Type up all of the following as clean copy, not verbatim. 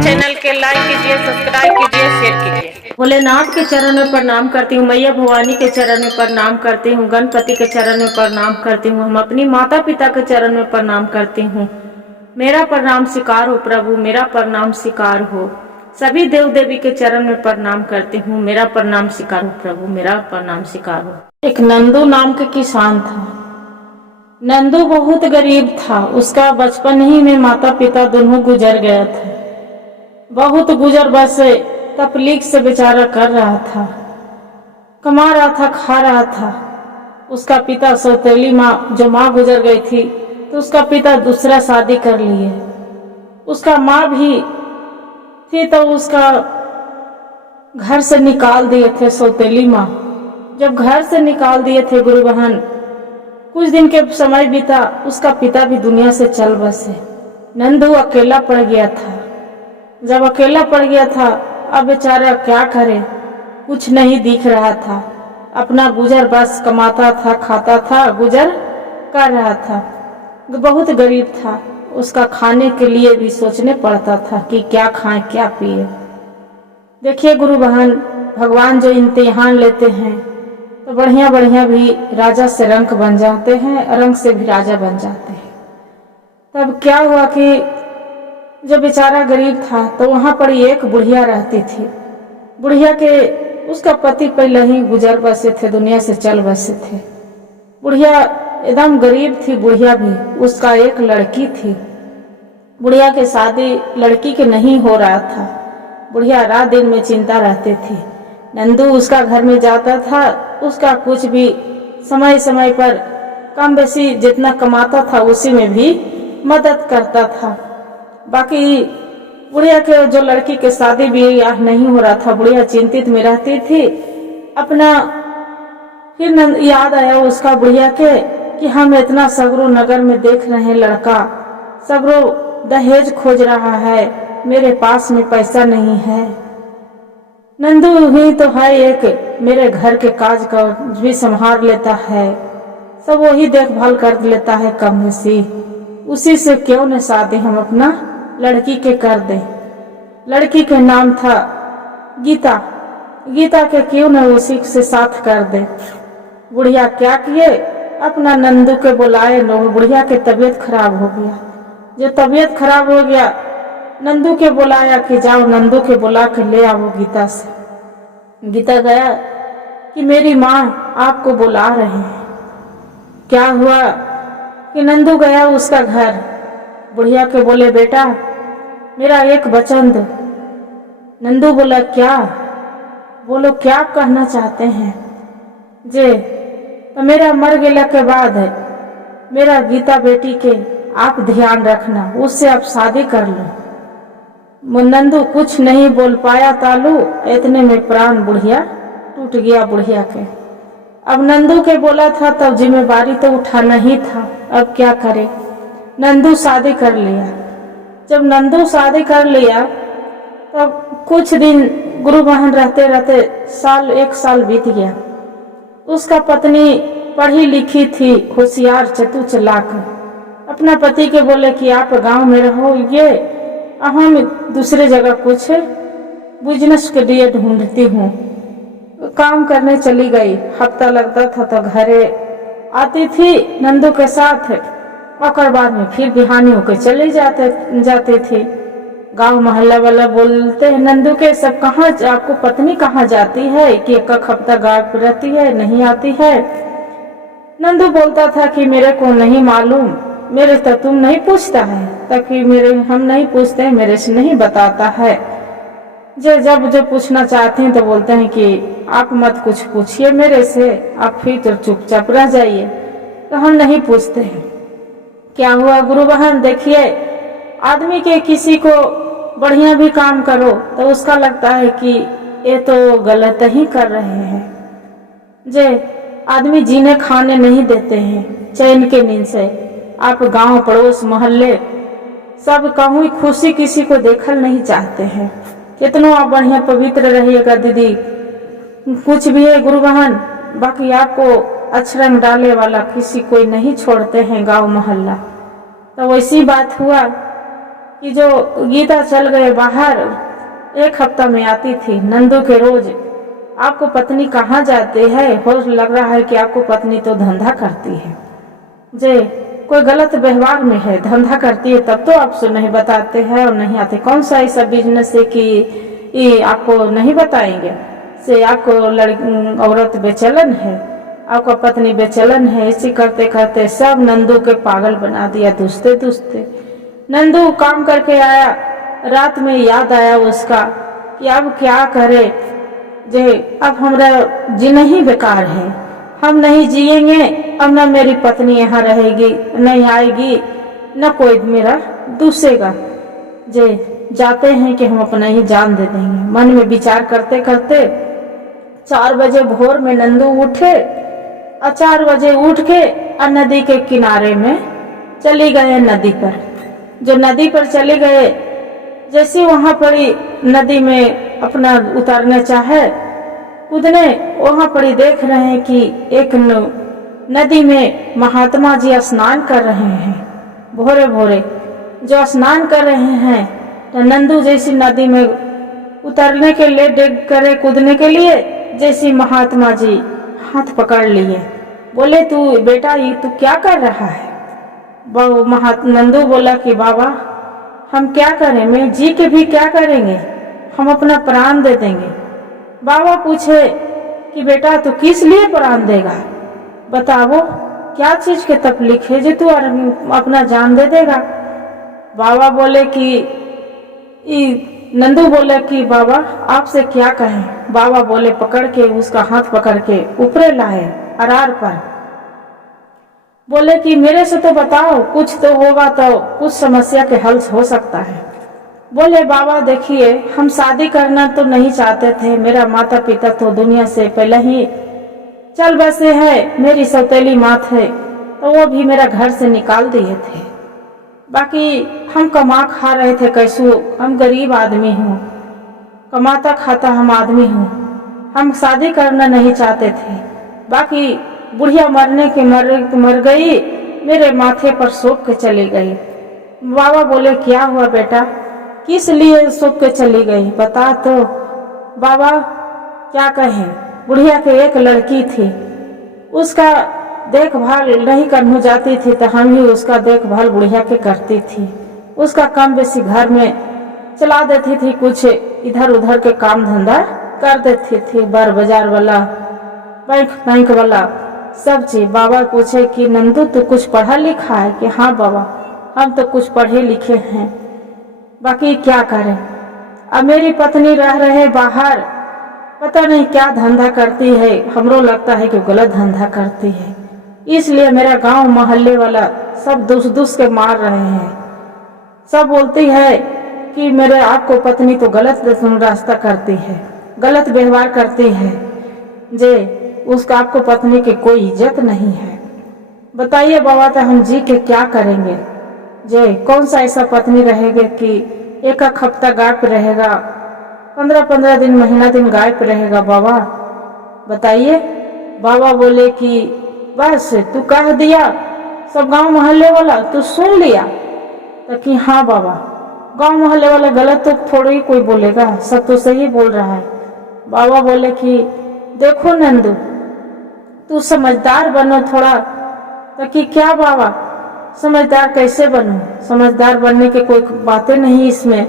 Channel के like कीजिए, subscribe कीजिए, शेयर कीजिए। भोलेनाथ के चरण में प्रणाम करती हूँ, मैया भवानी के चरण में प्रणाम करती हूँ, गणपति के चरण में प्रणाम करती हूँ, हम अपनी माता पिता के चरण में प्रणाम करती हूँ। मेरा प्रणाम स्वीकार हो प्रभु, मेरा प्रणाम स्वीकार हो। सभी देव देवी के चरण में प्रणाम करती हूँ, मेरा प्रणाम स्वीकार हो प्रभु, मेरा प्रणाम स्वीकार हो। एक नंदू नाम के किसान था। नंदू बहुत गरीब था, उसका बचपन ही में माता पिता दोनों गुजर गया था। बहुत गुजर बसे तकलीफ से बेचारा कर रहा था, कमा रहा था, खा रहा था। उसका पिता सौतेली माँ, जो माँ गुजर गई थी, तो उसका पिता दूसरा शादी कर लिए। उसका माँ भी थी तो उसका घर से निकाल दिए थे सौतेली माँ। जब घर से निकाल दिए थे गुरु बहन, कुछ दिन के समय बीता, उसका पिता भी दुनिया से चल बसे। नंदू अकेला पड़ गया था। जब अकेला पड़ गया था, अब बेचारा क्या करे, कुछ नहीं दिख रहा था। अपना गुजर बस कमाता था, खाता था, गुजर कर रहा था। बहुत गरीब था, उसका खाने के लिए भी सोचने पड़ता था कि क्या खाएं क्या पिए। देखिए गुरु बहन, भगवान जो इम्तिहान लेते हैं तो बढ़िया बढ़िया भी राजा से रंक बन जाते हैं, रंक से भी राजा बन जाते हैं। तब क्या हुआ कि जब बेचारा गरीब था तो वहां पर एक बुढ़िया रहती थी। बुढ़िया के उसका पति पहले ही गुजर बसे थे, दुनिया से चल बसे थे। बुढ़िया एकदम गरीब थी। बुढ़िया भी, उसका एक लड़की थी। बुढ़िया के शादी लड़की के नहीं हो रहा था। बुढ़िया रात दिन में चिंता रहती थी। नंदू उसका घर में जाता था, उसका कुछ भी समय समय पर कम बेसी जितना कमाता था उसी में भी मदद करता था। बाकी बुढ़िया के जो लड़की के शादी भी नहीं हो रहा था, बुढ़िया चिंतित में रहती थी। अपना फिर याद आया उसका बुढ़िया के कि हम इतना सगरो नगर में देख रहे हैं, लड़का सगरो दहेज खोज रहा है, मेरे पास में पैसा नहीं है। नंदू ही तो है एक, मेरे घर के काज का भी संभाल लेता है, सब वही देखभाल कर लेता है कम बेसी। उसी से क्यों न शादी हम अपना लड़की के कर दे। लड़की के नाम था गीता। गीता के क्यों न उसी से साथ कर दे। बुढ़िया क्या किए, अपना नंदू के बुलाए। बुढ़िया के तबीयत खराब हो गया। जो तबीयत खराब हो गया, नंदू के बुलाया कि जाओ नंदू के बुला के ले आओ गीता से। गीता गया कि मेरी माँ आपको बुला रहे हैं। क्या हुआ कि नंदू गया उसका घर। बुढ़िया के बोले, बेटा मेरा एक वचन दो। नंदू बोला, क्या? बोलो क्या कहना चाहते हैं जे? तो मेरा मर गया के बाद मेरा गीता बेटी के आप ध्यान रखना, उससे आप शादी कर लो। नंदू कुछ नहीं बोल पाया तालू, इतने में प्राण बुढ़िया टूट गया बुढ़िया के। अब नंदू के बोला था तब जिम्मेवारी तो उठाना ही था, अब क्या करे। नंदू शादी कर लिया। जब नंदू शादी कर लिया तब कुछ दिन गुरु बहन रहते रहते एक साल बीत गया। उसका पत्नी पढ़ी लिखी थी, होशियार चतु चालाक। अपना पति के बोले कि आप गांव में रहोगे, हम दूसरे जगह कुछ बिजनेस के लिए ढूंढती हूँ। काम करने चली गई। हफ्ता लगता था तो घरे आती थी नंदू के साथ, और बाद में फिर बिहानी होकर चले जाते थे। गांव मोहल्ला वाला बोलते हैं नंदू के, सब कहाँ, आपको पत्नी कहाँ जाती है कि एक हफ्ता गायब रहती है, नहीं आती है। नंदू बोलता था कि मेरे को नहीं मालूम, मेरे तो तुम नहीं पूछता है, ताकि मेरे हम नहीं पूछते, मेरे से नहीं बताता है। जब जो पूछना चाहते हैं तो बोलते हैं कि आप मत कुछ पूछिए मेरे से, आप फिर तो चुपचाप रह जाइए, तो हम नहीं पूछते हैं। क्या हुआ गुरु बहन, देखिए आदमी के किसी को बढ़िया भी काम करो तो उसका लगता है कि ये तो गलत ही कर रहे हैं। जे आदमी जीने खाने नहीं देते हैं चैन के नींद से। आप गांव पड़ोस मोहल्ले सब कहूँ खुशी किसी को देखल नहीं चाहते हैं। कितनों आप बढ़िया पवित्र रहिएगा दीदी, कुछ भी है गुरु बहन, बाकी आपको अछरंग डाले वाला किसी कोई नहीं छोड़ते हैं गांव मोहल्ला। तो वैसी बात हुआ कि जो गीता चल गए बाहर, 1 हफ्ता में आती थी नंदू के रोज, आपको पत्नी कहाँ जाती है, हो लग रहा है कि आपको पत्नी तो धंधा करती है, जे कोई गलत व्यवहार में है, धंधा करती है तब तो आपसे नहीं बताते हैं और नहीं आते। कौन सा ऐसा बिजनेस है कि ये आपको नहीं बताएंगे, से आपको औरत बेचलन है, आपका पत्नी बेचलन है। इसी करते करते सब नंदू के पागल बना दिया, दूसते दूसते। नंदू काम करके आया, रात में याद आया उसका कि अब क्या करे, जे अब हमारा जीना ही बेकार है, हम नहीं जिएंगे, अब न मेरी पत्नी यहाँ रहेगी, नहीं आएगी, न कोई मेरा दूसेगा, जे जाते हैं कि हम अपना ही जान दे देंगे। मन में विचार करते करते 4 बजे भोर में नंदू उठे और 4 बजे उठ के नदी के किनारे में चली गए, नदी पर। जो नदी पर चले गए, जैसे वहां पर नदी में अपना उतरने चाहे, कूदने, वहां पर देख रहे हैं कि एक नदी में महात्मा जी स्नान कर रहे हैं। भोरे भोरे जो स्नान कर रहे हैं, तो नंदू जैसी नदी में उतरने के लिए डेग करे, कूदने के लिए, जैसी महात्मा जी हाथ पकड़ लिए, बोले तू बेटा ये तू क्या कर रहा है। नंदू बोला कि बाबा हम क्या करें, मैं जी के भी क्या करेंगे, हम अपना प्राण दे देंगे। बाबा पूछे कि बेटा तू किस लिए प्राण देगा, बताओ क्या चीज के तकलीफ है जो तू अपना जान दे देगा। बाबा बोले कि नंदू बोले कि बाबा आपसे क्या कहें। बाबा बोले पकड़ के उसका हाथ पकड़ के ऊपरे लाए अरार पर, बोले कि मेरे से तो बताओ, कुछ तो होगा तो कुछ समस्या के हल हो सकता है। बोले बाबा देखिए हम शादी करना तो नहीं चाहते थे, मेरा माता पिता तो दुनिया से पहले ही चल बसे है, मेरी सौतेली माँ है तो वो भी मेरा घर से निकाल दिए थे, बाकी हम कमा खा रहे थे कैसू, हम गरीब आदमी हूँ, कमाता खाता हम आदमी हूँ, हम शादी करना नहीं चाहते थे, बाकी बुढ़िया मरने के मर गई, मेरे माथे पर सोख के चली गई। बाबा बोले क्या हुआ बेटा, किस लिए सोख के चली गई बता तो। बाबा क्या कहें, बुढ़िया के एक लड़की थी, उसका देखभाल नहीं करने जाती थी तो हम ही उसका देखभाल बुढ़िया के करती थी, उसका कम बेसी घर में चला देती थी, कुछ इधर उधर के काम धंधा कर देती थी, बार बाजार वाला, बैंक वाला सब चीज। बाबा पूछे कि नंदू तू कुछ पढ़ा लिखा है, कि हाँ बाबा हम तो कुछ पढ़े लिखे हैं, बाकी क्या करें, अब मेरी पत्नी रह रहे बाहर, पता नहीं क्या धंधा करती है, हमरो लगता है कि गलत धंधा करती है, इसलिए मेरा गांव मोहल्ले वाला सब दुस के मार रहे हैं, सब बोलती है कि मेरे आपको पत्नी तो गलत रास्ता करती है, गलत व्यवहार करती है, जे उसका आपको पत्नी की कोई इज्जत नहीं है। बताइए बाबा तो हम जी के क्या करेंगे, जे कौन सा ऐसा पत्नी रहेगा कि 1 हफ्ता गायब रहेगा, 15-15 दिन महीना दिन गायब रहेगा। बाबा बताइए। बाबा बोले कि बस तू कह दिया, सब गांव मोहल्ले वाला तू सुन लिया, तो कि हाँ बाबा गांव मोहल्ले वाला गलत तो थोड़ी ही कोई बोलेगा, सब तो सही बोल रहा है। बाबा बोले कि देखो नंदू तू समझदार बनो थोड़ा, तो कि क्या बाबा समझदार कैसे बनूं, समझदार बनने के कोई बातें नहीं इसमें।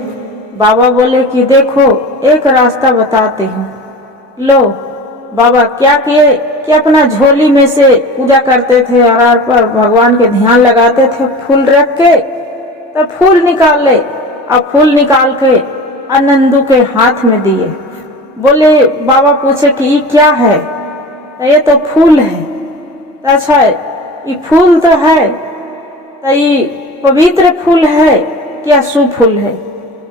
बाबा बोले कि देखो एक रास्ता बताते हैं, लो। बाबा क्या किए कि अपना झोली में से पूजा करते थे और पर भगवान के ध्यान लगाते थे, फूल रख के तब फूल निकाल ले, अब फूल निकाल के नंदू के हाथ में दिए। बोले बाबा पूछे कि ये क्या है, तो ये तो फूल है। तो अच्छा ये फूल तो है, तो ये पवित्र फूल है क्या शुभ फूल है।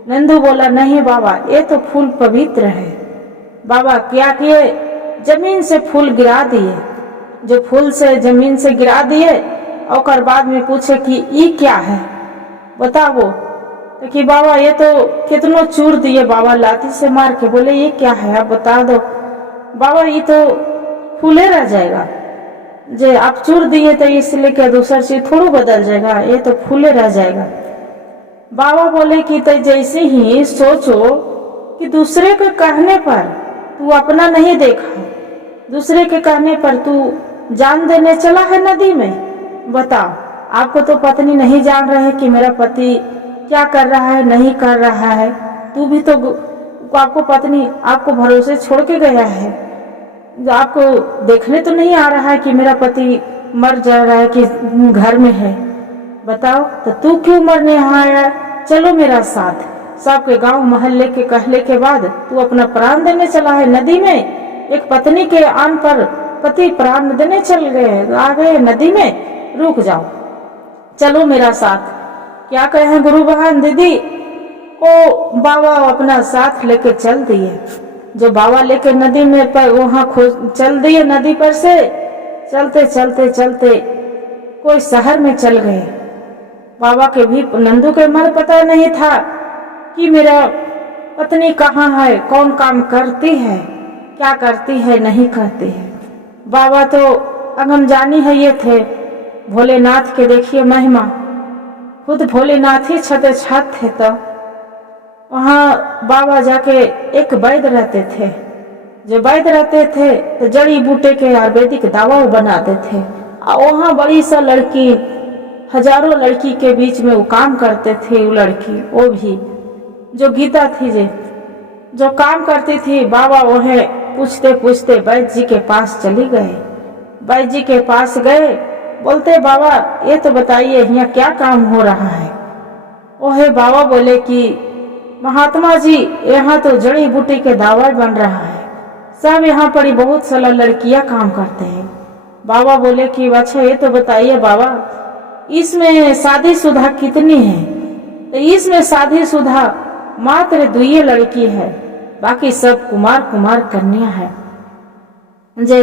नंदू बोला नहीं बाबा ये तो फूल पवित्र है। बाबा क्या किए, जमीन से फूल गिरा दिए, जो फूल से जमीन से गिरा दिए, और बाद में पूछे कि ये क्या है बताओ, तो कि बाबा ये तो कितनों चूर दिए बाबा लाठी से मार के। बोले ये क्या है आप बता दो। बाबा ये तो फूले रह जाएगा, जे आप चूर दिए तो इसलिए क्या दूसरा चीज थोड़ा बदल जाएगा, ये तो फूले रह जाएगा। बाबा बोले कि तो जैसे ही सोचो कि दूसरे के कहने पर तू अपना नहीं देखा, दूसरे के कहने पर तू जान देने चला है नदी में। बताओ, आपको तो पत्नी नहीं जान रहे कि मेरा पति क्या कर रहा है नहीं कर रहा है। तू भी तो, आपको पत्नी आपको भरोसे छोड़ के गया है, आपको देखने तो नहीं आ रहा है कि मेरा पति मर जा रहा है कि घर में है। बताओ, तो तू क्यों मरने आया? चलो मेरा साथ। सबके गांव मोहल्ले के कहले के बाद तू अपना प्राण देने चला है नदी में। एक पत्नी के आन पर पति प्राण देने चल गए, आ गए नदी में। रुक जाओ, चलो मेरा साथ। क्या कहे गुरु बहन दीदी, ओ बाबा अपना साथ लेके चल दिए। जो बाबा लेके नदी में पर वहां चल दिए, नदी पर से चलते चलते चलते कोई शहर में चल गए। बाबा के भी नंदू के मन पता नहीं था कि मेरा पत्नी कहाँ है, कौन काम करती है, क्या करती है नहीं करती है। बाबा तो अगमजानी है ये थे। भोलेनाथ के देखिए महिमा, खुद भोलेनाथ ही छते छत थे। तो वहाँ बाबा जाके एक वैद्य रहते थे। जो वैद्य रहते थे तो जड़ी बूटे के आयुर्वेदिक दवा बनाते थे। और वहाँ बड़ी सा लड़की, हजारों लड़की के बीच में वो काम करते थे। वो लड़की, वो भी जो गीता थी जो काम करती थी, बाबा वह पूछते पूछते वैद्य जी के पास चली गए। वैद्य जी के पास गए, बोलते बाबा ये तो बताइए यहाँ क्या काम हो रहा है। ओहे बाबा बोले कि महात्मा जी यहाँ तो जड़ी बूटी के दवाई बन रहा है, सब यहाँ पर बहुत सारा लड़कियां काम करते हैं। बाबा बोले कि अच्छा ये तो बताइए बाबा, इसमें शादीशुदा कितनी है? तो इसमें शादीशुदा मात्र 2 लड़की है, बाकी सब कुमार कुमार कन्या है। जे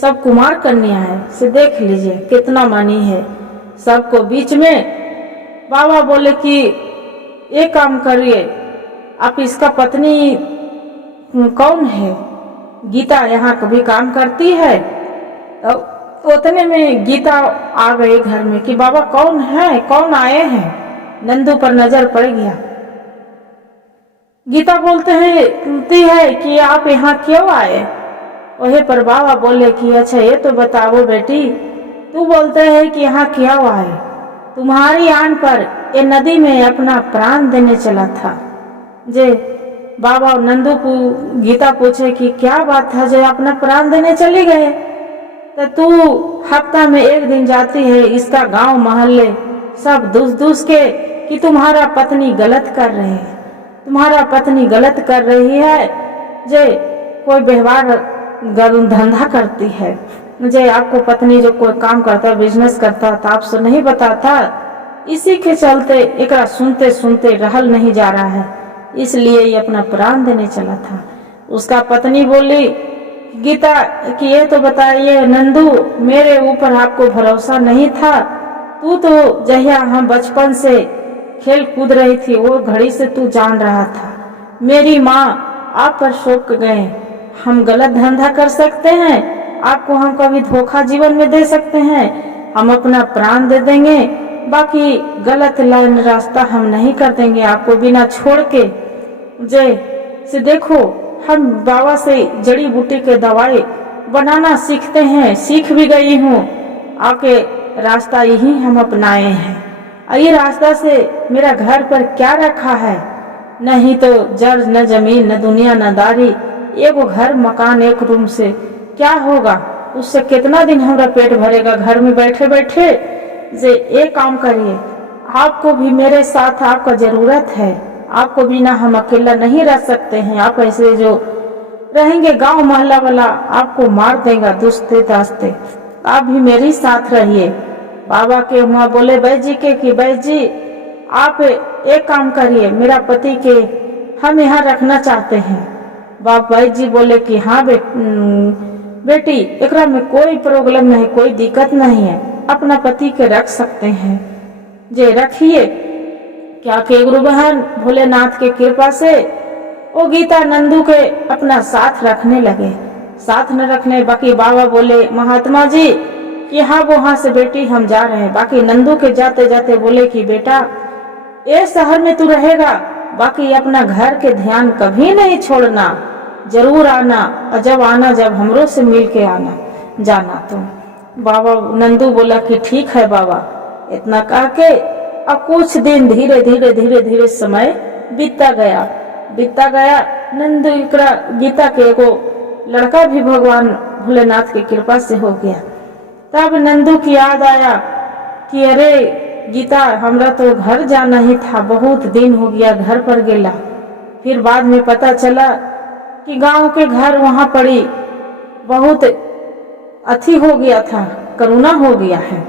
सब कुमार कन्या है, से देख लीजिए कितना मानी है सबको बीच में। बाबा बोले कि एक काम करिए, आप इसका पत्नी कौन है? गीता यहाँ कभी काम करती है? तो उतने में गीता आ गई घर में कि बाबा कौन है, कौन आए हैं? नंदू पर नजर पड़ गया। गीता बोलती है कि आप यहाँ क्यों आए? वही पर बाबा बोले कि अच्छा ये तो बताओ बेटी, तू बोलते है कि यहाँ क्यों आए? तुम्हारी आन पर ये नदी में अपना प्राण देने चला था। जे बाबा नंदू को गीता पूछे कि क्या बात था जो अपना प्राण देने चले गए? तो तू हफ्ता में 1 दिन जाती है, इसका गांव मोहल्ले सब दूस के कि तुम्हारा पत्नी गलत कर रहे है, तुम्हारा पत्नी गलत कर रही है। जे कोई व्यवहार धंधा करती है, मुझे आपको पत्नी जो कोई काम करता, बिजनेस करता था, आपसे नहीं बताता। इसी के चलते एकरा सुनते सुनते रहल नहीं जा रहा है, इसलिए ये अपना प्राण देने चला था। उसका पत्नी बोली गीता कि ये तो बताइए नंदू, मेरे ऊपर आपको भरोसा नहीं था? तू तो जहिया हम बचपन से खेल कूद रही थी वो घड़ी से तू जान रहा था। मेरी माँ आप पर शौक गए, हम गलत धंधा कर सकते हैं, आपको हम कभी धोखा जीवन में दे सकते हैं, हम अपना प्राण दे देंगे, बाकी गलत लाइन रास्ता हम नहीं कर देंगे आपको बिना छोड़ के। जे से देखो, हम बाबा से जड़ी बूटी के दवाई बनाना सीखते हैं, सीख भी गई हूँ, आके रास्ता यही हम अपनाए हैं। ये रास्ता से मेरा घर पर क्या रखा है? नहीं तो जर न जमीन न दुनिया न दारी, एगो घर मकान 1 रूम से क्या होगा? उससे कितना दिन हमारा पेट भरेगा घर में बैठे बैठे। जे एक काम करिए, आपको भी मेरे साथ आपका जरूरत है, आपको बिना हम अकेला नहीं रह सकते हैं। आप ऐसे जो रहेंगे गांव मोहल्ला वाला आपको मार देगा दुस्ते दास्ते, आप भी मेरे साथ रहिए। बाबा के वहाँ बोले वैद्य जी के कि वैद्य जी आप एक काम करिए, मेरा पति के हम यहाँ रखना चाहते हैं। बाप वैद्य जी बोले कि हाँ बेटी एकरा में कोई प्रॉब्लम नहीं, कोई दिक्कत नहीं है, अपना पति के रख सकते हैं। जे रखिए। क्या के गुरु बहन भोलेनाथ के कृपा से वो गीता नंदू के अपना साथ रखने लगे। साथ न रखने बाकी बाबा बोले महात्मा जी कि हाँ वहां से बेटी हम जा रहे हैं। बाकी नंदू के जाते जाते बोले कि बेटा ये शहर में तू रहेगा, बाकी अपना घर के ध्यान कभी नहीं छोड़ना, जरूर आना, और जब आना जब हमरो से मिल के आना जाना तुम। बाबा नंदू बोला कि ठीक है बाबा। इतना कह के अब कुछ दिन धीरे धीरे धीरे धीरे समय बीतता गया। नंदू इकरा गीता के एगो लड़का भी भगवान भोलेनाथ की कृपा से हो गया। तब नंदू की याद आया कि अरे गीता, हमरा तो घर जाना ही था, बहुत दिन हो गया घर पर गेला। फिर बाद में पता चला कि गांव के घर वहां पड़ी बहुत अथी हो गया था, करुणा हो गया है।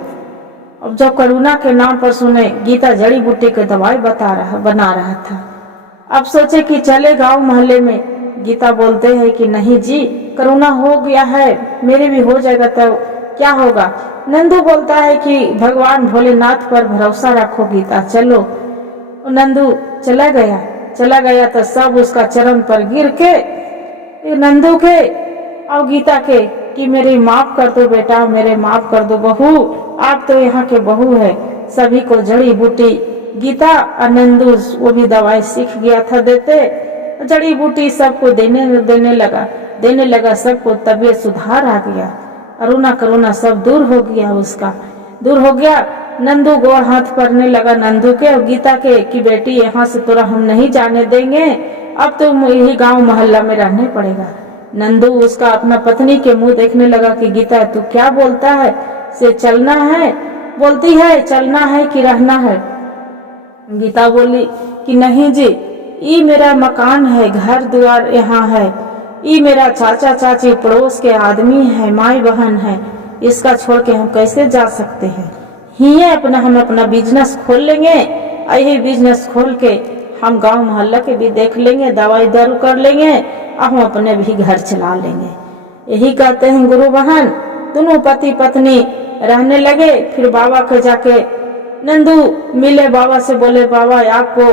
अब जब करुणा के नाम पर सुने गीता जड़ी बूटी के दवाई बना रहा था। अब सोचे कि चले गांव मोहल्ले में। गीता बोलते हैं कि नहीं जी, करुणा हो गया है, मेरे भी हो जाएगा तो क्या होगा। नंदू बोलता है कि भगवान भोलेनाथ पर भरोसा रखो गीता, चलो। नंदू चला गया तो सब उसका चरण पर गिर के नंदू के और गीता के कि मेरी माफ कर दो बेटा, मेरे माफ कर दो बहू, आप तो यहाँ के बहू है। सभी को जड़ी बूटी गीता और नंदू वो भी दवाई सीख गया था देते, जड़ी बूटी सबको देने लगा। सबको तबीयत सुधार आ गया, अरुणा करुणा सब दूर हो गया। नंदू गोड़ हाथ पड़ने लगा नंदू के और गीता के कि बेटी यहाँ से तोरा हम नहीं जाने देंगे, अब तो यही गांव मोहल्ला में रहने पड़ेगा। नंदू उसका अपना पत्नी के मुंह देखने लगा कि गीता तू क्या बोलता है, से चलना है, बोलती है चलना है कि रहना है। गीता बोली कि नहीं जी, ये मेरा मकान है, घर द्वार यहाँ है, ये मेरा चाचा चाची पड़ोस के आदमी है, माई बहन है, इसका छोड़ के हम कैसे जा सकते हैं। हम अपना बिजनेस खोल लेंगे, यही बिजनेस खोल के हम गांव मोहल्ला के भी देख लेंगे, दवाई दारू कर लेंगे और हम अपने भी घर चला लेंगे। यही कहते हैं गुरु बहन। दोनों पति पत्नी रहने लगे। फिर बाबा के जाके नंदू मिले, बाबा से बोले बाबा आपको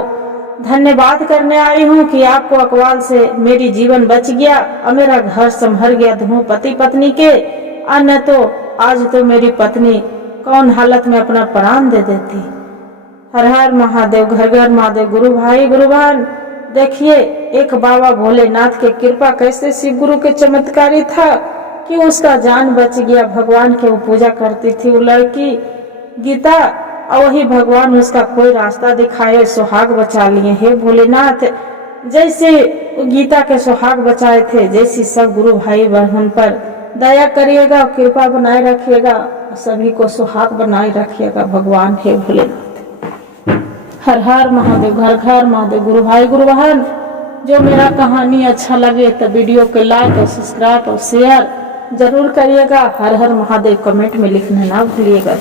धन्यवाद करने आई हूँ कि आपको अकवाल से मेरी जीवन बच गया और मेरा घर संभल गया दोनों पति पत्नी के, और न तो आज तो मेरी पत्नी कौन हालत में अपना प्राण दे देती। हर हर महादेव, घर घर महादेव। गुरु भाई गुरु बहन, देखिए एक बाबा भोलेनाथ के कृपा कैसे शिव गुरु के चमत्कारी था कि उसका जान बच गया। भगवान के वो पूजा करती थी वो लड़की गीता, और वही भगवान उसका कोई रास्ता दिखाए, सुहाग बचा लिए। हे भोलेनाथ, जैसे गीता के सुहाग बचाए थे, जैसी सब गुरु भाई बहन पर दया करिएगा, कृपा बनाए रखिएगा, सभी को सुहाग बनाए रखिएगा भगवान। हे भोलेनाथ, हर हर महादेव, घर घर महादेव। गुरु भाई गुरु बहन, जो मेरा कहानी अच्छा लगे तो वीडियो को लाइक और सब्सक्राइब और शेयर जरूर करिएगा। हर हर महादेव कमेंट में लिखना ना भूलिएगा।